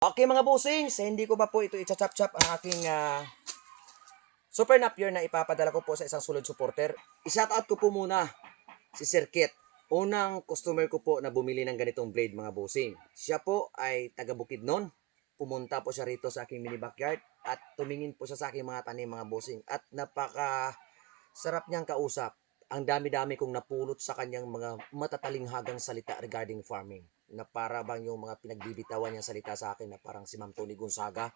Okay mga bossing, sa hindi ko pa po ito i-chop-chop ang aking super napier na ipapadala ko po sa isang sulod supporter. I-shoutout ko po muna si Sir Kit. Unang customer ko po na bumili ng ganitong blade mga bossing. Siya po ay taga Bukidnon. Pumunta po siya rito sa aking mini backyard at tumingin po siya sa aking mga tanim mga bossing. At napaka sarap niyang kausap. Ang dami-dami kong napulot sa kanyang mga matatalinghagang salita regarding farming. Na para bang yung mga pinagbibitawan niyang salita sa akin na parang si Ma'am Tony Gonzaga.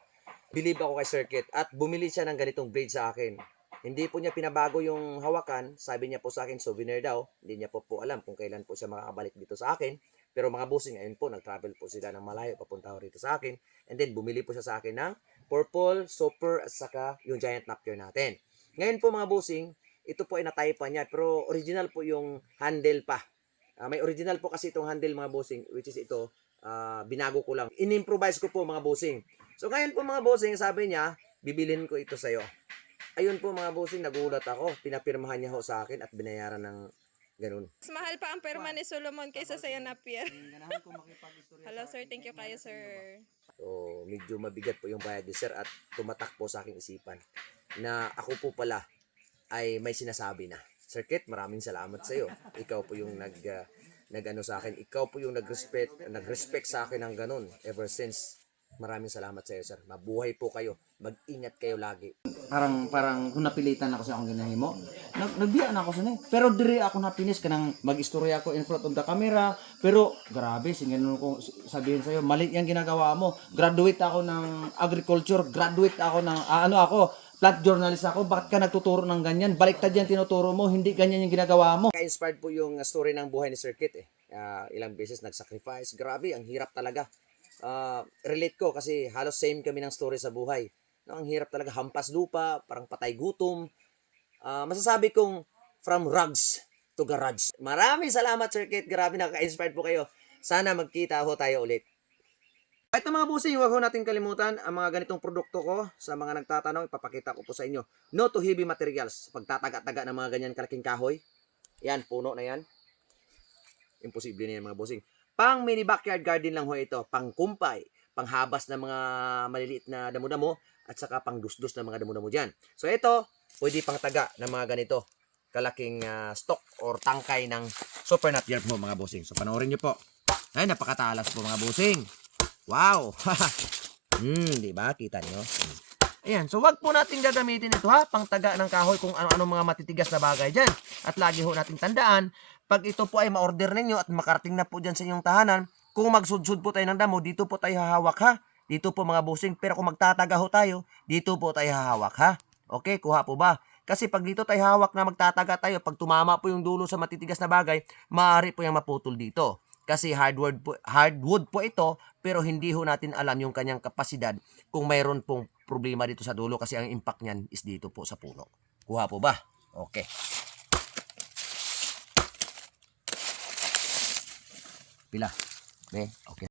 Believe ako kay Sir Kit at bumili siya ng ganitong blade sa akin. Hindi po niya pinabago yung hawakan. Sabi niya po sa akin, souvenir daw. Hindi niya po alam kung kailan po siya makakabalik dito sa akin. Pero mga bossing, ayun po, nag-travel po sila ng malayo papunta rito sa akin. And then, bumili po siya sa akin ng purple, super, at saka yung giant napier natin. Ngayon po mga bossing, ito po ay natay pa niya. Pero original po yung handle pa. May original po kasi itong handle mga bossing, which is ito, binago ko lang. In-improvise ko po mga bossing. So ngayon po mga bossing, sabi niya, bibilin ko ito sa'yo. Ayun po mga bossing, nagulat ako. Pinapirmahan niya ho sa akin at binayaran ng ganun. Mas mahal pa ang perma ni Solomon kaysa sa Napier. Hello sir, thank you kayo sir. So medyo mabigat po yung bayad ni sir at tumatak po sa aking isipan na ako po pala ay may sinasabi na. Sir Kit, maraming salamat sa iyo. Ikaw po yung nag-ano sa akin. Ikaw po yung nag-respect sa akin ng ganun ever since. Maraming salamat sa iyo, sir. Mabuhay po kayo. Mag-ingat kayo lagi. Parang kung napilitan ako sa akong ginahimo, nagbiya na ako sa ni. Pero diri ako napinis kanang mag-istorya ako in front of the camera. Pero grabe, singin ko sabihin sa iyo, mali yang ginagawa mo. Graduate ako ng agriculture, graduate ako ng plant journalist ako. Bakit ka nagtuturo ng ganyan? Baliktad yan tinuturo mo, hindi ganyan yung ginagawa mo. Ka-inspired po yung story ng buhay ni Sir Kit eh. Ilang beses nag-sacrifice. Grabe, ang hirap talaga. Relate ko kasi halos same kami ng story sa buhay. No, ang hirap talaga, hampas lupa, parang patay gutom. Masasabi kong from rugs to garage. Maraming salamat Sir Kit. Grabe, nakaka-inspired po kayo. Sana magkita ho tayo ulit. Ito mga busing, huwag ho natin kalimutan ang mga ganitong produkto ko. Sa mga nagtatanong, ipapakita ko po sa inyo. No to heavy materials. Pagtataga-taga ng mga ganyan kalaking kahoy. Yan, puno na yan. Imposible na yan mga busing. Pang mini backyard garden lang ho ito. Pang kumpay, pang habas ng mga maliliit na damo-damo, at saka pang dusdus ng mga damo-damo dyan. So ito, pwede pang taga ng mga ganito kalaking stock or tangkay ng super napier mo mga busing. So panoorin nyo po. Ay, napakatalas po mga busing. Wow! Di ba? Kita nyo? Ayan, so wag po natin gagamitin ito ha, pang taga ng kahoy kung ano-ano mga matitigas na bagay dyan. At lagi ho natin tandaan, pag ito po ay ma-order ninyo at makarating na po dyan sa inyong tahanan, kung magsudsud po tayo ng damo, dito po tayo hahawak ha. Dito po mga busing, pero kung magtataga ho tayo, dito po tayo hahawak ha. Okay, kuha po ba? Kasi pag dito tayo hawak na magtataga tayo, pag tumama po yung dulo sa matitigas na bagay, maaari po yung maputol dito. Kasi hardwood po ito, pero hindi ho natin alam yung kanyang kapasidad kung mayroon pong problema dito sa dulo kasi ang impact niyan is dito po sa puno. Kuha po ba? Okay. Pila? Okay.